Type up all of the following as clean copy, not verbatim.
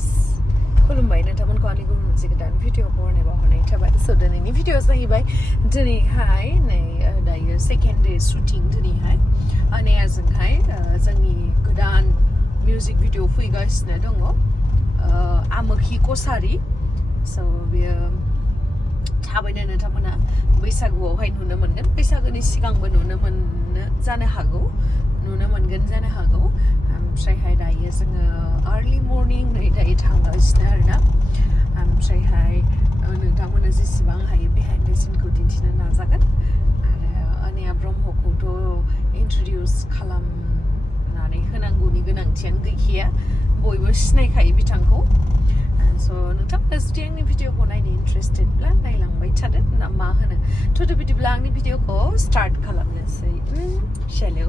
guys खुलुमबाय नोंथांमोनखौ आंनि गुबुन मोनसे गोदान भिडिअखौ हरनायाव हरनाय थाबाय स' दिनैनि भिडिअआ जाहैबाय दिनैहाय नै दायो सेकेन्ड डे शुटिं दिनैहाय आनैयाजोंहाय जोंनि गोदान मिउजिक भिडिअ फैगासिनो दङ आमोखि कसारी स' बेयो थाबैनो नोंथांमोना बैसागुआवहाय नुनो मोनगोन बैसागोनि सिगांबो नुनो मोनगोन जानो हागौ ओमफ्रायहाय दायो जोङो आर्लि मर्निं नै दायो थांगासिनो आरोना ओमफ्रायहाय नोंथांमोना जेसेबां हायो बिहाइन्ड द सिनखौ दिन्थिनो नाजागोन आरो आनैया ब्रह्मखौथ' इन्ट्रडिउस खालामनानै होनांगौनि गोनांथियानो गैखाया बयबो सिनायखायो बिथांखौ स' नोंथांमोना जुदि आंनि भिडिअखौ नायनो इन्टारेस्टेडब्ला नायलांबाय थादो ना मा होनो थ' बिदिब्ला आंनि भिडिअखौ स्टार्ट खालामनोसै चलो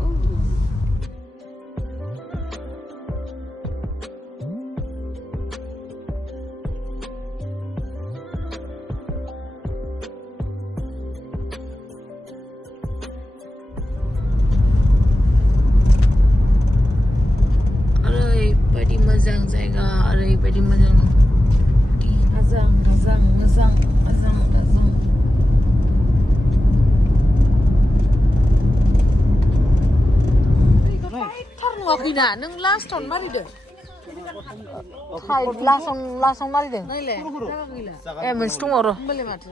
ओरैबायदि मोजां जायगा ओरैबायदि मोजां मोजां थार नुवाखैना नों लास्टावनो मारिदों लास्टावनो मारिदों ए मोनसे दङ र' होमबालाय माथो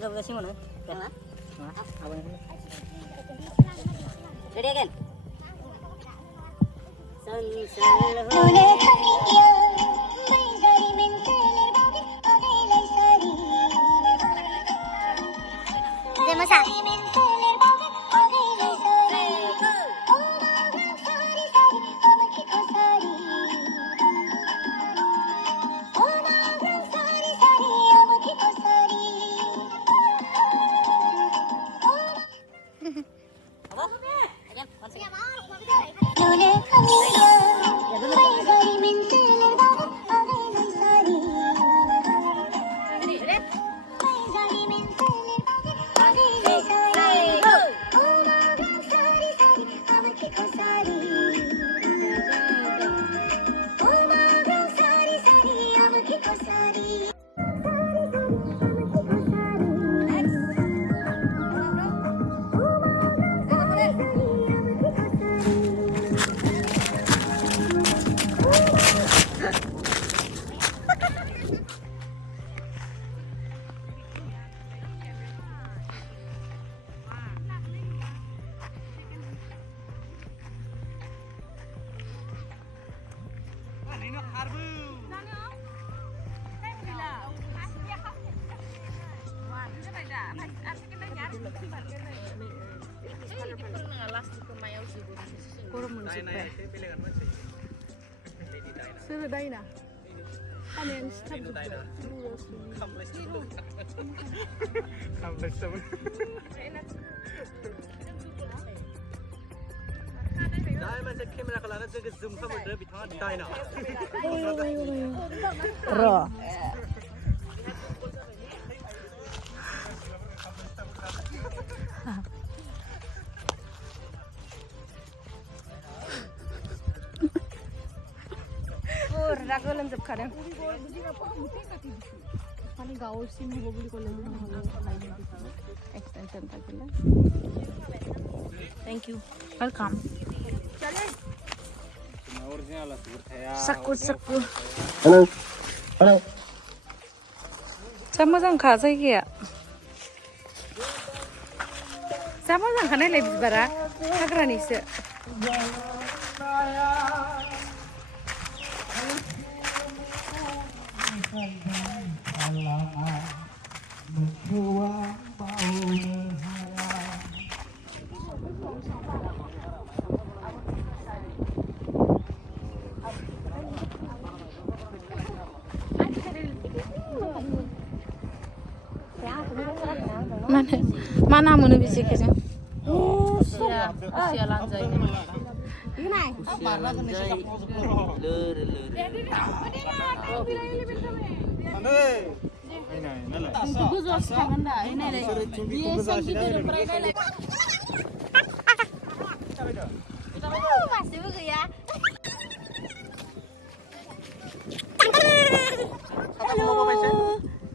buka sih mana? Ready again. Suruh Daina. Kami yang start juga. Nah, macam kamera kalau nak jaga zoom kamu dah bitang Daina. Roh. रागो लोमजोबखादों माने गावसिम होबो বুলি ক'লে एक्सटेंशन থাকিলে thank you welcome sakku hello जा मोजांखा जायगाया जा मोजांखा नायलाय बिबारा हाग्रानिसो Mana mau nabi sikitnya? Sialan zai. Ini. Sialan zai. गोजौआवसो थांगोन दा नायलाय बियो सानसे गोजौनिफ्राय नायलाय मासेबो गैया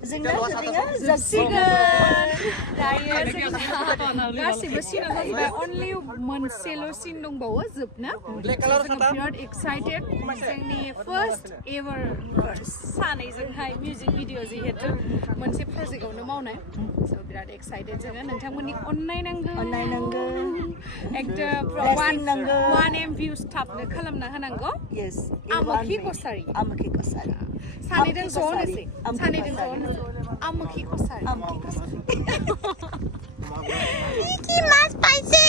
जोंना जोबैया जोबसिगोन दायो गासिबो सिना जाजोब्बाय अनलि मोनसेल' सिन दंबावो जोबनो जोङो बिराद एक्साइटेड जोंनि फार्स्ट एभार सानैजोंहाय मिउजिक भिडिअ जिहेतु मोनसे प्रजेक्टआवनो मावनाय स' बिराद एक्साइटेड जोङो नोंथांमोननि अननाय नांगौ एकदम 1M भिउस थाबनो खालामना होनांगौ आमोखि कसारि सानैजों ज' होनोसै आमोखि कसारि Mickey Mouse पाइसे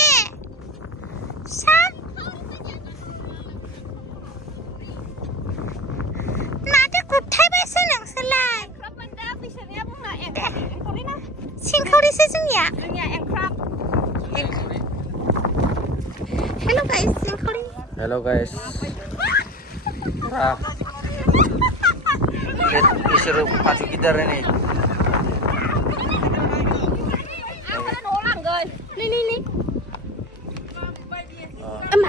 साब माथो गुथाय बायसो नोंसोरलाय सिंखावरिसो जोंनिया हेल' गाइस सिंखावरि हेल' गाइस बिसोरो फासु guitar nih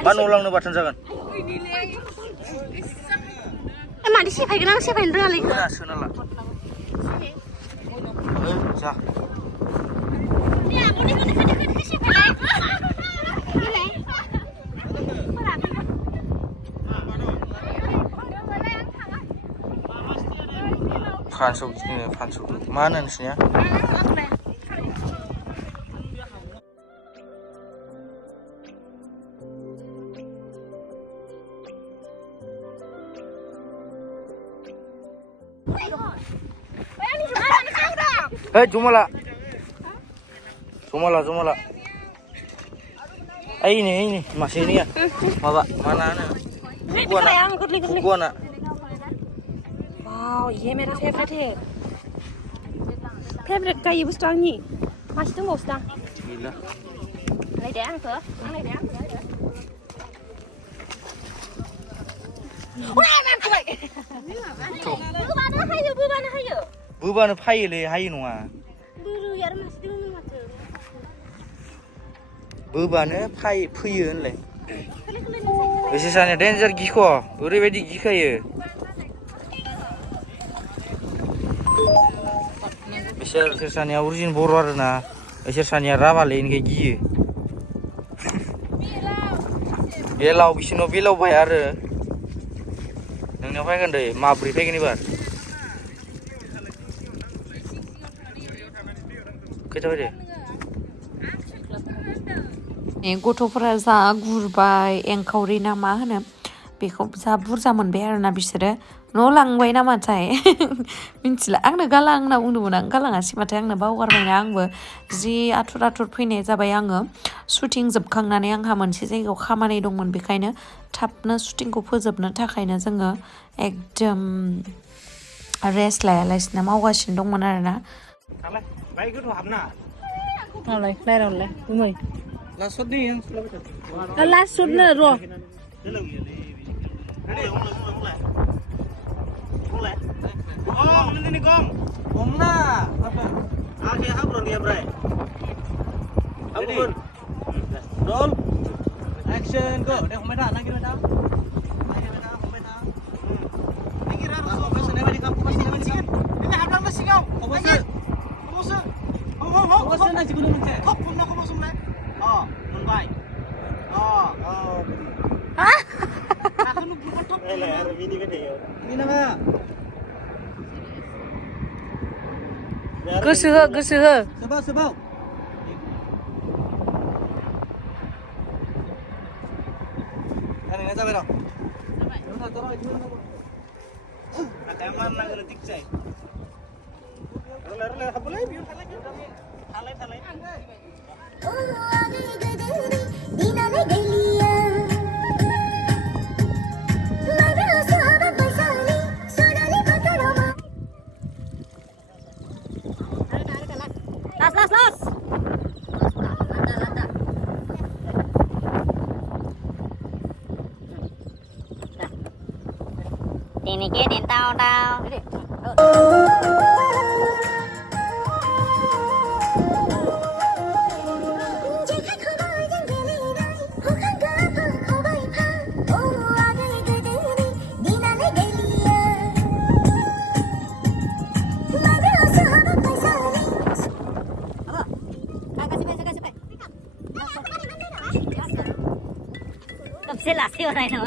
Ban ulang nih batan jangan. Mandi sefaigin ang sefaigin rin alay. Nah, sunalah. Sah. Fansuk ini fansuk. Mana nasinya? Jumala. Ini masih ini ya. Bawa mana nih? Gua nak. Wow, ये मेरा favourite है favourite का ये बुस्थु आंनि मासे दंबावोसो दां Gila. नायदे आंखो Bubaनो फायोलै हायो नङा बोबानो फैयो होनलाय एसे सानो डेन्जार गिख' ओरैबायदि गिखायो बिसोर सानिया अरिजिन बर' आरोना बिसोर सानिया राभालै इनखाय गियो बेलाव बिसोरनाव बेलावबाय आरो नोंनियाव फैगोन दै माब्रै फैगोन एबार खैथा फैदो गथ'फोरा जा गुरबाय एंखावरि ना मा होनो बेखौ जा बुरजा मोनबाय आरोना बिसोरो न' लांबाय नामाथाय मिन्थिला आंनो गालां होनना बुंदोंमोन आं गालाङासै माथो आंनो बावगारबायना आंबो जि आथुर फैनाय जाबाय आङो शुटिं जोबखांनानै आंहा मोनसे जायगायाव खामानि दंमोन बेखायनो थाबनो शुटिंखौ फोजोबनो थाखायनो जोङो एकदम रेस्ट लायालासिनो मावगासिनो दंमोन आरोना नालाय रायरावलाय गुमै लास्ट दै आं लास्ट सुटनो र' Omna apa? Akhir habron ya, Bray. Ampun. Roll. Action go. Dah homai dah, lagi dah. Lagi dah, homai dah. Lagi dah, apa sih nama di kampung masih nama di kampung. Ini hablang masih kau. Apa sih? Apa sih nak gunung macam? Kau pun nak masuk mana? Oh, Mumbai. Oh. Hah? Aku nu berapa top? Ini kan dia. Ini nama. गोसो हो sebab जाबाय र' आमान नांगोन दिगसाय रलाय हाबलाय बियो थालाय Las. Tiền này kia tiền tao. सबसे last हो रहा है ना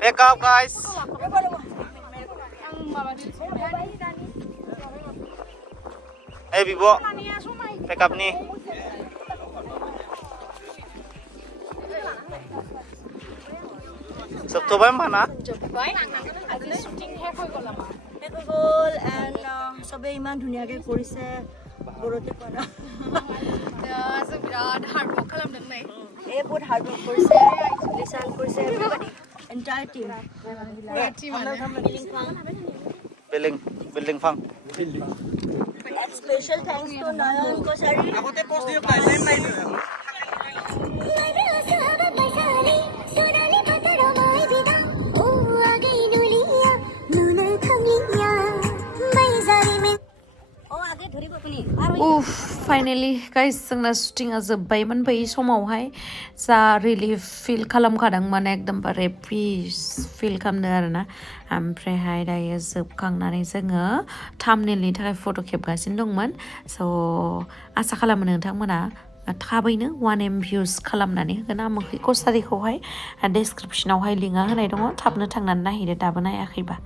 Pick up, guys. Hey, Bibo. Pick up nih. Subtobai mana? Goal and চবেই ইমান ধুনীয়াকৈ কৰিছে ঘৰতে কৰা बिराद हार्ड वर्क खालामदों नै এই বহুত হাৰ্ড ৱৰ্ক কৰিছে লিচান কৰিছে everybody entire team Building fang. Special thanks to Nayan Kochari আগতে post দিও guys, time নাই তো. उफ फाइनेलि गाइस जोंना शुटिंआ जोब्बायमोन बै समावहाय जा रिलिफ फिल खालामखादोंमोन एकदमबारे पिस फिल खालामदों आरोना ओमफ्रायहाय दायो जोबखांनानै जोङो थाम्बनेलनि थाखाय फट' खेबगासिनो दंमोन स' आसा खालामो नोंथांमोना थाबैनो 1M भिउस खालामनानै होगोन आमोखै कसारिखौहाय डेसक्रिपसनावहाय लिंकआ होनाय दङ थाबनो थांनानै नायहैदो दाबो नायाखैबा